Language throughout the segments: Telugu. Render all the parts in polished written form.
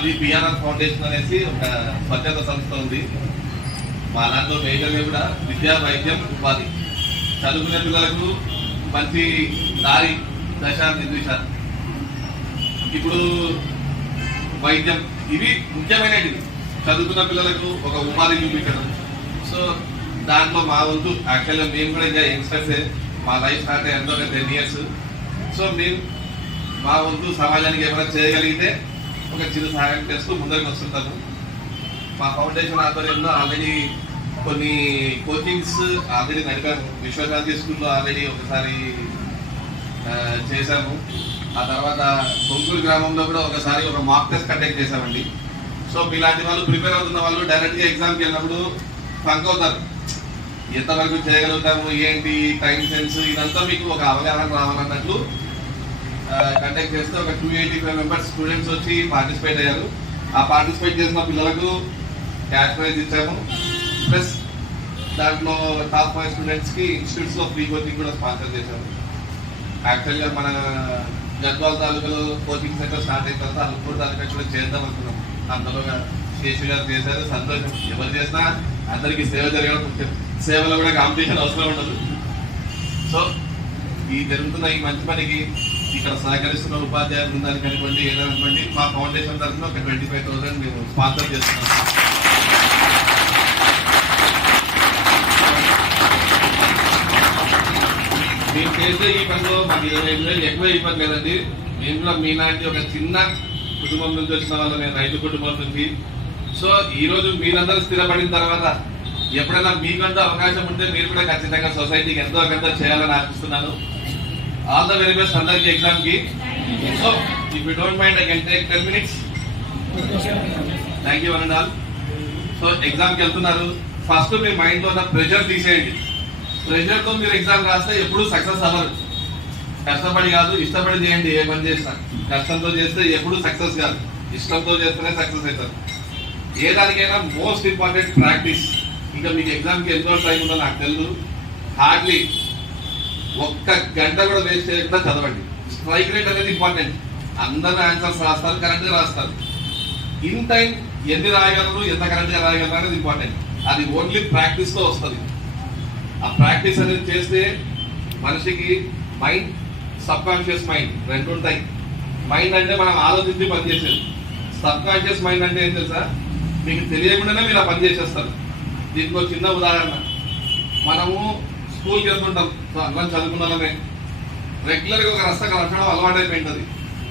మాది బిఆర్ఆర్ ఫౌండేషన్ అనేసి ఒక స్వచ్ఛత సంస్థ ఉంది. మా దాంట్లో మేజర్గా కూడా విద్యా, వైద్యం, ఉపాధి, చదువుకునే పిల్లలకు మంచి దారి, దశ, నిర్దిశ. ఇప్పుడు వైద్యం ఇవి ముఖ్యమైనవి. చదువుకున్న పిల్లలకు ఒక ఉపాధి చూపించడం. సో దాంట్లో మా వంతు యాక్చువల్గా మేము కూడా ఇంకా యంగ్స్టర్సే, మా లైఫ్ స్టార్ట్ ఎంతో 10 years. సో మేము మా వంతు సమాజానికి ఏమైనా చేయగలిగితే ఒక చిన్న సహాయం చేస్తూ ముందరికి వస్తుంటాము. మా ఫౌండేషన్ ఆధ్వర్యంలో ఆల్రెడీ కొన్ని కోచింగ్స్ ఆల్రెడీ నడిపాము. విశ్వశాంతి స్కూల్లో ఆల్రెడీ ఒకసారి చేశాము. ఆ తర్వాత సొంతూరు గ్రామంలో కూడా ఒకసారి ఒక మాక్ టెస్ట్ కండక్ట్ చేశామండి. సో మీలాంటి వాళ్ళు ప్రిపేర్ అవుతున్న వాళ్ళు డైరెక్ట్గా ఎగ్జామ్కి వెళ్ళినప్పుడు ఫంక్ అవుతారు. ఎంతవరకు చేయగలుగుతాము, ఏంటి, టైం సెన్స్, ఇదంతా మీకు ఒక అవగాహన రావాలన్నట్లు కండక్ట్ చేస్తే ఒక 285 మెంబర్స్ స్టూడెంట్స్ వచ్చి పార్టిసిపేట్ అయ్యారు. ఆ పార్టిసిపేట్ చేసిన పిల్లలకు క్యాష్ ప్రైజ్ ఇచ్చాము. ప్లస్ దాంట్లో టాప్ 5 స్టూడెంట్స్కి ఇన్స్టిట్యూట్స్లో ఫ్రీ కోచింగ్ కూడా స్పాన్సర్ చేశాము. యాక్చువల్గా మన గద్వాల తాలూకాలో కోచింగ్ సెంటర్ స్టార్ట్ అయిన తర్వాత అల్లుపూర్ తాలూకా కూడా చేద్దాం అనుకున్నాం. అందులో శేషు గారు చేశారు, సంతోషం. ఎవరు చేసినా అందరికీ సేవ జరగడం ముఖ్యం. సేవలో కూడా కాంపిటీషన్ అవసరం ఉండదు. సో ఈ జరుగుతున్న ఈ మంచి పనికి ఇక్కడ సహకరిస్తున్న ఉపాధ్యాయ బృందానికి అనుకోండి, ఏదనుకోండి, మా ఫౌండేషన్ తరఫున ఒక 25,000 మేము స్పాన్సర్ చేస్తున్నాం. మేము చేసే ఈ పనిలో మాకు ఎక్కువ ఇబ్బంది లేదండి. మేము కూడా మీలాంటి ఒక చిన్న కుటుంబం నుంచి వచ్చిన వాళ్ళు, నేను రైతు కుటుంబం నుంచి. సో ఈరోజు మీరందరూ స్థిరపడిన తర్వాత ఎప్పుడైనా మీకంటూ అవకాశం ఉంటే మీరు కూడా ఖచ్చితంగా సొసైటీకి ఎంతో కొంత చేయాలని ఆశిస్తున్నాను. ఆల్ ద వెరీ బెస్ట్ అందరికి ఎగ్జామ్ కి. So if you don't mind I can take 10 minutes. Thank you one and all. So exam కి వెళ్తున్నారు, ఫస్ట్ మీ మైండ్ లో ఉన్న ప్రెషర్ తీసేయండి. ప్రెషర్ తో మీరు ఎగ్జామ్ రాస్తే ఎప్పుడు సక్సెస్ అవ్వరు. కష్టపడి కాదు, ఇష్టపడి చేయండి. ఏ పని చేసినా కష్టంతో చేస్తే ఎప్పుడు సక్సెస్ కాదు, ఇష్టంతో చేస్తేనే సక్సెస్ అవుతారు. ఏ దానికైనా మోస్ట్ ఇంపార్టెంట్ ప్రాక్టీస్. ఇంకా మీకు ఎగ్జామ్కి ఎంతో టైం ఉందో నాకు తెలుసు. హార్డ్లీ 1 గంట కూడా వేస్ట్ చేయకుండా చదవండి. స్ట్రైక్ రేట్ అనేది ఇంపార్టెంట్. అందరూ ఆన్సర్స్ రాస్తారు, కరెక్ట్గా రాస్తారు. ఇన్ టైం ఎన్ని రాయగలరు, ఎంత కరెక్ట్గా రాయగలరు అనేది ఇంపార్టెంట్. అది ఓన్లీ ప్రాక్టీస్తో వస్తుంది. ఆ ప్రాక్టీస్ అనేది చేస్తే మనిషికి మైండ్, సబ్ కాన్షియస్ మైండ్ 2 ఉంటాయి. మైండ్ అంటే మనం ఆలోచించి పనిచేసేది. సబ్ కాన్షియస్ మైండ్ అంటే ఏం తెలుసా, మీకు తెలియకుండానే మీరు ఆ పని చేసేస్తారు. దీనికి ఒక చిన్న ఉదాహరణ. మనము స్కూల్కి వెళ్తుంటాం, అందరం చదువుకున్నామే. రెగ్యులర్గా ఒక రచ్చడం అలవాటైపోయింటుంది.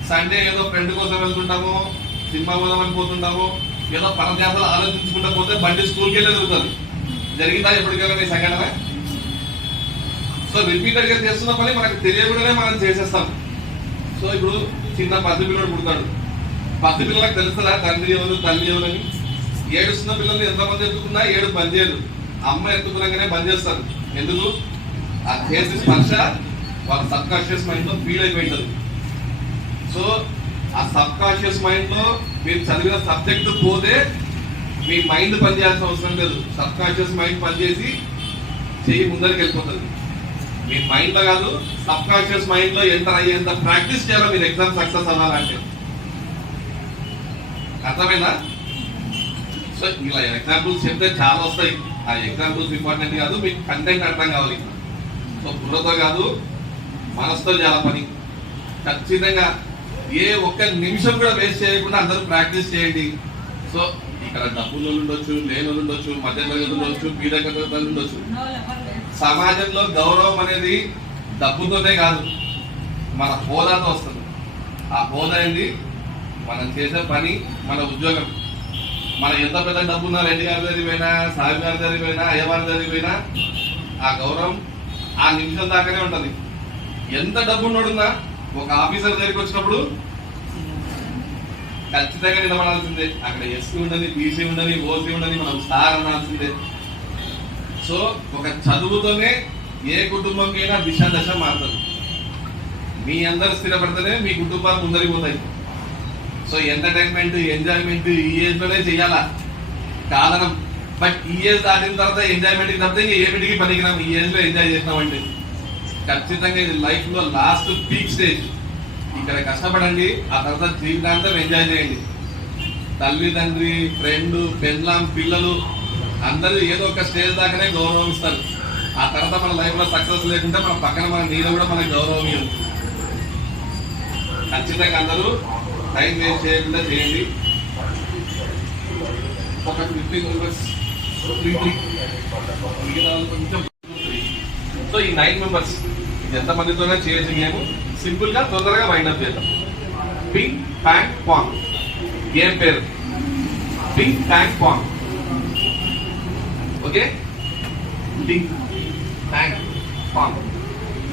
సండే ఏదో ఫ్రెండ్ కోసం వెళ్తుంటాము, సినిమా పోదామని పోతుంటాము, ఏదో పరధ్యాసాలు ఆలోచించుకుంటూ పోతే బండి స్కూల్కి వెళ్ళే జరుగుతుంది. జరిగిందా ఎప్పటికైనా మీ సంఘటన? సో రిపీటెడ్గా చేస్తున్న పని మనకు తెలియకుండానే మనం చేసేస్తాం. సో ఇప్పుడు చిన్న పసి పిల్లడు పుడతాడు. పసి పిల్లలకు తెలుస్తుందా తండ్రి ఎవరు, తల్లి ఎవరని? ఏడుస్తున్న పిల్లల్ని ఎంతమంది ఎత్తుకున్నా ఏడు బంద్ చేయదు. అమ్మ ఎత్తుకున్నాకనే బంద్ చేస్తారు. ఎందుకు? ఆ చేసే స్పర్శ వాళ్ళ సబ్ కాన్షియస్ మైండ్ లో ఫీల్ అయిపోయింది. సో ఆ సబ్ కాన్షియస్ మైండ్ లో మీరు చదివిన సబ్జెక్ట్ పోతే మీ మైండ్ పనిచేయాల్సిన అవసరం లేదు. సబ్ కాన్షియస్ మైండ్ పనిచేసి చెయ్యి ముందరికి వెళ్ళిపోతుంది. మీ మైండ్ లో కాదు, సబ్ కాన్షియస్ మైండ్ లో ఎంటర్ అయ్యేంత ప్రాక్టీస్ చేయాలి మీరు ఎగ్జామ్ సక్సెస్ అవ్వాలంటే. అర్థమైందా? సో ఇలా ఎగ్జాంపుల్స్ చెప్తే చాలా వస్తాయి. ఆ ఎగ్జాంపుల్స్ ఇంపార్టెంట్ కాదు, మీకు కంటెంట్ అర్థం కావాలి. సో బుర్రతో కాదు, మనసుతో చాలా పని. ఖచ్చితంగా ఏ ఒక్క నిమిషం కూడా వేస్ట్ చేయకుండా అందరూ ప్రాక్టీస్ చేయండి. సో ఇక్కడ డబ్బులు ఉండొచ్చు, లేనులు ఉండొచ్చు, మధ్య తరగతులు ఉండొచ్చు, పీడ తరగతులు ఉండొచ్చు. సమాజంలో గౌరవం అనేది డబ్బుతోనే కాదు, మన హోదాతో వస్తుంది. ఆ హోదా ఏంటి? మనం చేసే పని, మన ఉద్యోగం. మన ఎంత పెద్ద డబ్బు ఉన్నా, రెడ్డి గారి దగ్గర పోయినా, సాహిబ్ గారి దగ్గర పోయినా, అయ్యవారి దగ్గర పోయినా ఆ గౌరవం ఆ నిమిషం దాకానే ఉంటుంది. ఎంత డబ్బు ఉన్నోడున్నా ఒక ఆఫీసర్ దగ్గరికి వచ్చినప్పుడు ఖచ్చితంగా నిలబడాల్సిందే. అక్కడ ఎస్సీ ఉండని, బీసీ ఉండని, ఓసీ ఉండని, మనం సార్ అనాల్సిందే. సో ఒక చదువుతోనే ఏ కుటుంబంకైనా దిశ దశ మారుతుంది. మీ అందరు స్థిరపడితేనే మీ కుటుంబాలు ముందరికి పోతాయి. సో ఎంటర్టైన్మెంట్, ఎంజాయ్మెంట్ ఈ ఏజ్ లోనే చెయ్యాలా కాదనం. బట్ ఈ ఏజ్ దాటిన తర్వాత ఎంజాయ్మెంట్కి తప్పితే ఏమిటికి పనికిరాం. ఈ ఏజ్ లో ఎంజాయ్ చేసినామంటే ఖచ్చితంగా ఇది లైఫ్ లో లాస్ట్ పీక్ స్టేజ్. ఇక్కడ కష్టపడండి, ఆ తర్వాత జీవితాంతం ఎంజాయ్ చేయండి. తల్లిదండ్రి, ఫ్రెండ్, పెళ్ళాం, పిల్లలు అందరూ ఏదో ఒక స్టేజ్ దాకానే గౌరవం ఇస్తారు. ఆ తర్వాత మన లైఫ్ లో సక్సెస్ లేకుంటే మన పక్కన మన నీడ కూడా మనకు గౌరవం ఇవ్వదు. ఖచ్చితంగా అందరూ టైం వేస్ట్ చేయకుండా చేయండి. ఒక 15 మెంబర్స్ కొంచెం. సో ఈ 9 మెంబర్స్ ఎంతమందితోనే చేయొచ్చు గేమ్. సింపుల్ గా తొందరగా వైండ్ అప్ చేద్దాం. పింగ్ ప్యాంగ్ పాంగ్ గేమ్ పేరు ping pang pong. Okay, ping pang pong,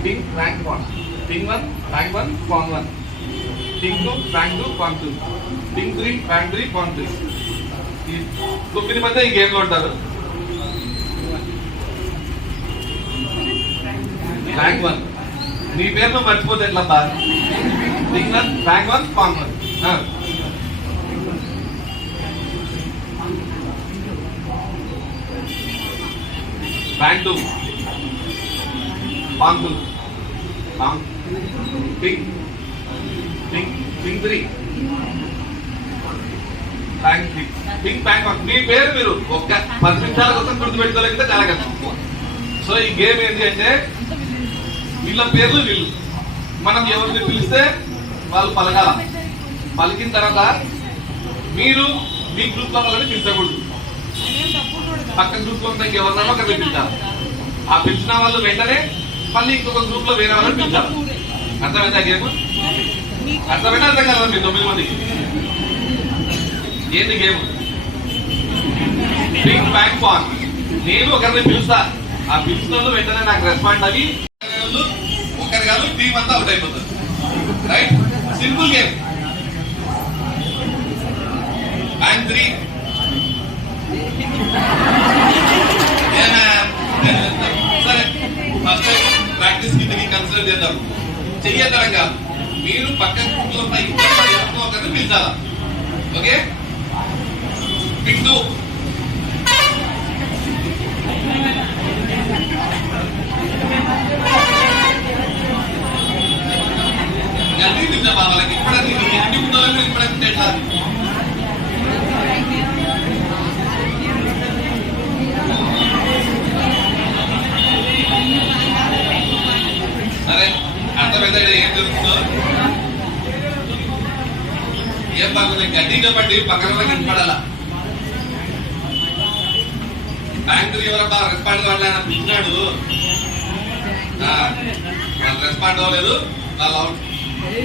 ping pang pong. Ping 1 pang 1 pong 1, ping 2 pang 2 pong 2, ping 3 pang 3 pong 3. ఈ 9 మంది ఈ గేమ్ లో ఉంటారు. ప్యాంగ్ 1 నీ పేరులో మర్చిపోతే ఎట్లా బా. Ping 1 pang 1 pong 1. Bang 2, Pang 2, Pang, Ping, Ping, Ping 3, Pang 3, Ping Pang 1. మీ పేరు మీరు ఒక్క 10 నిమిషాల కోసం గుర్తుపెట్టుకోలేకపోతే చాలా కష్టం. సో ఈ గేమ్ ఏంటి అంటే వీళ్ళ పేర్లు వీళ్ళు, మనం ఎవరిని పిలిస్తే వాళ్ళు పలకాల. పలికిన తర్వాత మీరు మీ గ్రూప్ లో వాళ్ళని పిలిచకూడదు. పక్కన గ్రూప్ లో ఉన్న ఎవరినైనా ఒకరిని పిలిచారు. ఆ పిలిచిన వాళ్ళు వెంటనే మళ్ళీ ఇంకొక గ్రూప్ లో వేరే వాళ్ళని పిలిచారు. అర్థమైందా గేమ్? అర్థమైనా అర్థం కదా మీరు 9 మందికి ఏంటి గేమ్? Ping pang pong. నేను ఒకరిని పిలుస్తా, ఆ పిలిచిన వాళ్ళు వెంటనే నాకు రెస్పాండ్ అవి ఒకరి కాదు టీమ్ అంతా అవుట్ అయిపోతుంది. Right, simple game. ప్యాంగ్ 3 సరే, ఫస్ట్ ప్రాక్టీస్ కిందకి కన్సిడర్ చేద్దాం. చెయ్యతరంగా మీరు పక్క గ్రూప్లో ఉన్న ఎవరినో ఒకరిని పిలిచాలా. ఓకే, పింగ్ 2, అన్ని తిన్నా వాళ్ళకి ఇప్పుడన్నీ ఎన్ని ఉందో ఇప్పుడంటే ఎట్లా. సరే, అర్థమైతే ఏం జరుగుతుందో ఏం బాగుంది. గట్టిగా పట్టి పక్కన నిలబడాలా. బ్యాంక్ ఎవరబ్బా రెస్పాండ్ కావాలి ఆయన పిలిచినాడు, వాళ్ళు రెస్పాండ్ అవ్వలేదు, వాళ్ళు అవుట్.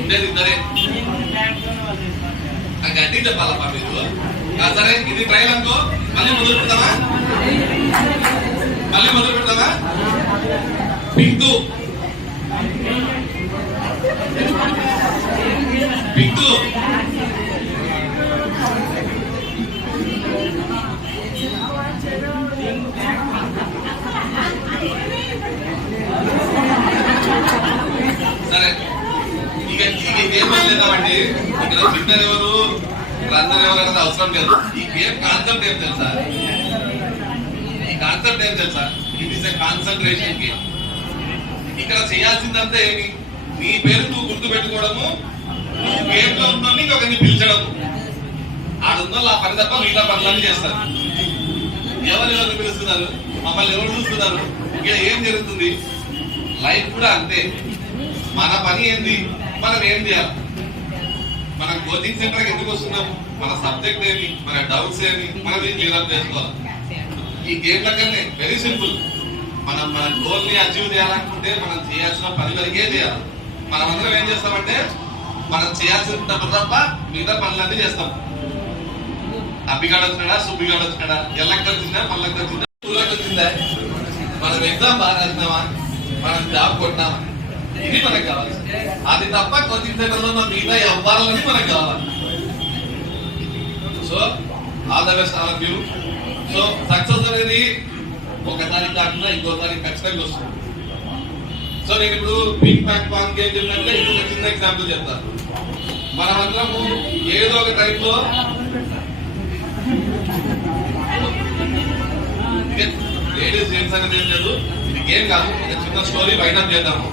ఉండేది ఇద్దరే. గట్టి చెప్పాలమ్మా మీరు. సరే, ఇది ట్రైల్ అనుకో. మళ్ళీ మొదలు పెడతామా? పింగ్ 2, పింగ్ 2, సరే. ఇక గేమ్ లేదామండి. ఇక్కడ విన్నర్ ఎవరు రన్నర్ ఎవరు అనేది అవసరం లేదు. ఈ గేమ్ కాన్సెప్ట్ ఏం తెలుసా? It is a concentration game. ఇక్కడ చేయాల్సిందంతా ఏమి? నీ పేరు నువ్వు గుర్తు పెట్టుకోవడము, నువ్వు గేమ్ లో ఉన్న ఇంకొకరిని పిలిచడము. ఆడున్న ఆ పని తప్ప మిగతా పనులన్నీ చేస్తారు. ఎవరెవరు పిలుస్తున్నారు, మమ్మల్ని ఎవరు చూస్తున్నారు, ఇక్కడ ఏం జరుగుతుంది? లైఫ్ కూడా అంతే. మన పని ఏంది, మనం ఏం చేయాలి? మనం కోచింగ్ సెంటర్కి ఎందుకు వస్తున్నాము? మన సబ్జెక్ట్ ఏమి, మన డౌట్స్ ఏమి, మనం ఏం క్లియర్ చేసుకోవాలి. ఈ గేమ్ దగ్గరనే వెరీ సింపుల్. మనం మన గోల్ ని అచీవ్ చేయాలనుకుంటే మనం చేయాల్సిన పని వరకే చేయాలి. మనం అందరం ఏం చేస్తామంటే మనం చేయాల్సిన తప్ప మిగతా పనులన్నీ చేస్తాం. అబ్బిగాడు వచ్చినాడా, సుబ్బిగాడు వచ్చినాడా, ఎల్లకి వచ్చిందా, పళ్ళకి వచ్చిందా, ఊళ్ళకి వచ్చిందా, మనం ఎగ్జామ్ బాగా రాసినామా, మనం జాబ్ కొట్టినామా, ఇది మనకు కావాలి. అది తప్ప కోచింగ్ సెంటర్ లో మిగతా వ్యవహారాలన్నీ మనకు కావాలి. So all the best all of you. So success అనేది ఒకసారి కాకుండా ఇంకోసారి ఖచ్చితంగా వస్తుంది. సో నేను ఇప్పుడు పింగ్ ప్యాంగ్ పాంగ్ గేమ్ చెప్పినట్లే ఇంకొక చిన్న ఎగ్జాంపుల్ చెప్తాను. మనమందరము ఏదో ఒక టైంలో లేడీస్ జెంట్స్ అనేది ఏం లేదు, ఇది గేమ్ కాదు. ఒక చిన్న స్టోరీ వైండప్ చేద్దాము.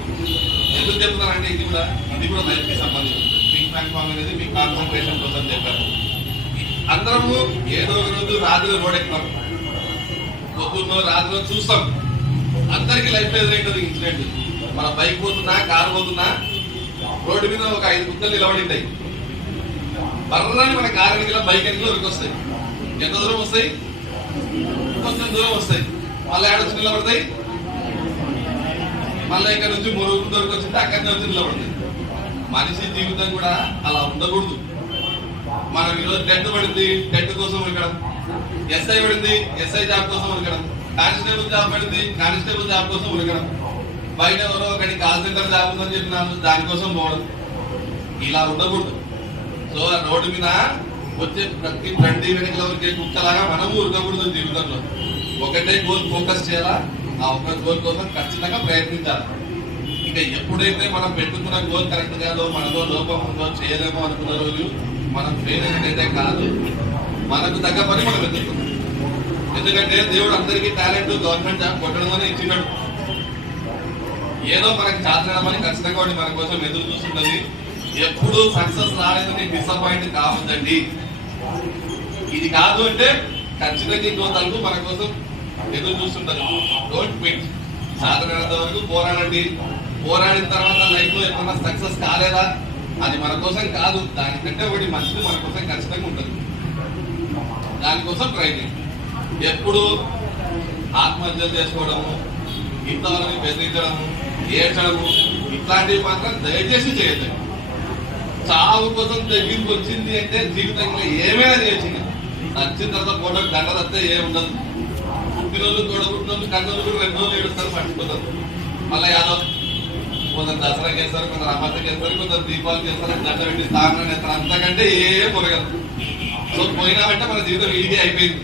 ఎందుకు చెప్తున్నానంటే ఇది కూడా లైఫ్ కి సంబంధించి పింగ్ ప్యాంగ్ పాంగ్ అనేది మీ కాన్సన్ట్రేషన్ కోసం చెప్పారు. అందరూ అందరము ఏదో ఒక రోజు రాత్రి రోడ్ ఎక్కుతాం, పొద్దున్నో రాత్రి చూస్తాం. అందరికి లైఫ్ లో ఎదురైంటది ఇన్సిడెంట్. మన బైక్ పోతున్నా, కారు పోతున్నా, రోడ్డు మీద ఒక 5 కుక్కలు నిలబడింటాయి. బర్రాన్ని మన కారు వెనకాల బైక్ వెనకాల ఉరికి వస్తాయి. ఎంత దూరం వస్తాయి? కొంచెం దూరం వస్తాయి. మళ్ళీ ఏడొచ్చి నిలబడతాయి. మళ్ళీ ఇక్కడ నుంచి మురుగు దొరికి వచ్చింటే అక్కడి వచ్చి నిలబడతాయి. మనిషి జీవితం కూడా అలా ఉండకూడదు. మనం ఈరోజు టెంట్ పడింది, టెంట్ కోసం ఉరకడం. ఎస్ఐ పడింది, ఎస్ఐ జాబ్ కోసం ఉరకడం. కానిస్టేబుల్ జాబ్ పడింది, కానిస్టేబుల్ జాబ్ కోసం ఉరకడం. బయట ఎవరో ఒకటి కాల్ సెంటర్ జాబ్ ఉందని చెప్పినారు, దానికోసం పోవడం. ఇలా ఉండకూడదు. సో రోడ్డు మీద వచ్చే ప్రతి బండి వెనకల ఉరికే కుక్కలాగా మనము ఉరకకూడదు. జీవితంలో ఒకటే గోల్ ఫోకస్ చేయాలా, ఆ ఒక్క గోల్ కోసం ఖచ్చితంగా ప్రయత్నించాలి. ఇంకా ఎప్పుడైతే మనం పెట్టుకున్న గోల్ కరెక్ట్ కాదో, మనలో లోపం ఉందో, చేయలేమో అనుకున్న రోజు మనం ఫెయిల్ అయినట్టయితే కాదు, మనకు తగ్గ పని మనం వెతుకుతున్నాం. ఎందుకంటే దేవుడు అందరికీ టాలెంట్ గవర్నమెంట్ జాబ్ కొట్టడం అని ఇచ్చినాడు. ఏదో మనకి చేతనమని ఖచ్చితంగా వాడి మన కోసం ఎదురు చూస్తుంటది. ఎప్పుడు సక్సెస్ రాలేదని డిసప్పాయింట్ కావద్దండి. ఇది కాదు అంటే ఖచ్చితంగా ఇంకో తలుపు మన కోసం ఎదురు చూస్తుంటారు. Don't quit. సాధనంత వరకు పోరాడండి. పోరాడిన తర్వాత లైఫ్ లో ఎప్పుడన్నా సక్సెస్ కాలేదా, అది మన కోసం కాదు, దానికంటే ఒకటి మంచిది మన కోసం ఖచ్చితంగా ఉంటుంది. దానికోసం ట్రై చేయండి. ఎప్పుడు ఆత్మహత్యలు చేసుకోవడము, ఇంతవరకు బెదిరించడము, ఏడ్చడము, ఇట్లాంటివి మాత్రం దయచేసి చేయలేదు. చావు కోసం తెగింపు వచ్చింది అంటే జీవితంలో ఏమైనా చేయొచ్చు. వచ్చిన తర్వాత ఫోటో దండ తప్పితే ఏమి ఉండదు. పుట్టినోళ్ళు, తోడబుట్టినోళ్ళు, కన్నోళ్ళు కూడా 2 రోజులు ఏడుస్తారు, పట్టుకుంటారు. మళ్ళీ యాదో కొందరు దసరా చేస్తారు, కొందరు అమ్మత్త చేస్తారు, కొందరు దీపావళి చేస్తారు, దండ పెట్టి స్థాపన చేస్తారు. అంతకంటే ఏం పొరగదు. సో పోయినామంటే మన జీవితం ఈజీ అయిపోయింది.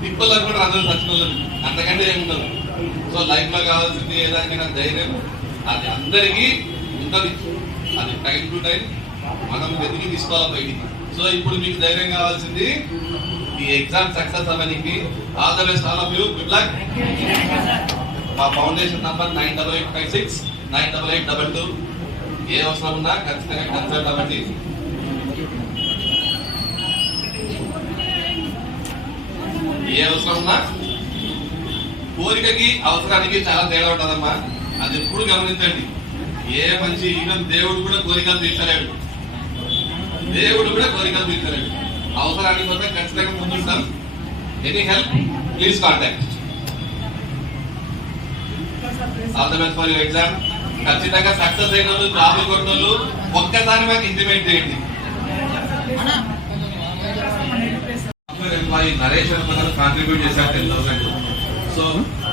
తిప్పలు కూడా అందరూ సచిన వాళ్ళని, అంతకంటే ఏముండదు. సో లైఫ్ లో కావాల్సింది ఏదానికైనా ధైర్యం, అది అందరికీ ఉంటుంది. అది టైం టు టైం మనం వెతికి తీసుకోవాలి బయటికి. సో ఇప్పుడు మీకు ధైర్యం కావాల్సింది ఈ ఎగ్జామ్ సక్సెస్ అవ్వడానికి. All the best all of you. Good luck. మా ఫౌండేషన్ నంబర్ 9856 98822. ఏ అవసరం ఉన్నా ఖచ్చితంగా కన్సల్ట్ అవ్వండి. ఏ అవసరం ఉన్నా, కోరికకి అవసరానికి చాలా తేడా ఉంటుందమ్మా. అది ఎప్పుడు గమనించండి. ఏ మనిషి, ఈవెన్ దేవుడు కూడా కోరికలు తీర్చలేడు. దేవుడు కూడా కోరికలు తీర్చలేడు. అవసరానికి కోసం ఖచ్చితంగా ముందుంటాం. Any help please contact. All the best for your exam. ఖచ్చితంగా సక్సెస్ అయిన వాళ్ళు, జాబ్ కొన్న వాళ్ళు ఒక్కసారి మాకు ఇంటిమేట్ చేయండి. నరేష్ గారు కాంట్రిబ్యూట్ చేశారు 10,000. సో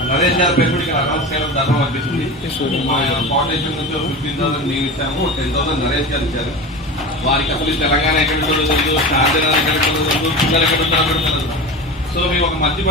నరేష్ గారి పేరు ఇక్కడ అనౌన్స్ చేయడం ధర్మం అనిపిస్తుంది. మా ఫౌండేషన్ నుంచి 15,000 నేను ఇచ్చాము, 10,000 నరేష్ గారు ఇచ్చారు. వారికి అసలు తెలంగాణ ఎక్కడ ఉండదు, శాంతినగర్ ఎక్కడ ఉండదు, పిల్లలు ఎక్కడ ఉంటారు. సో మేము ఒక మంచి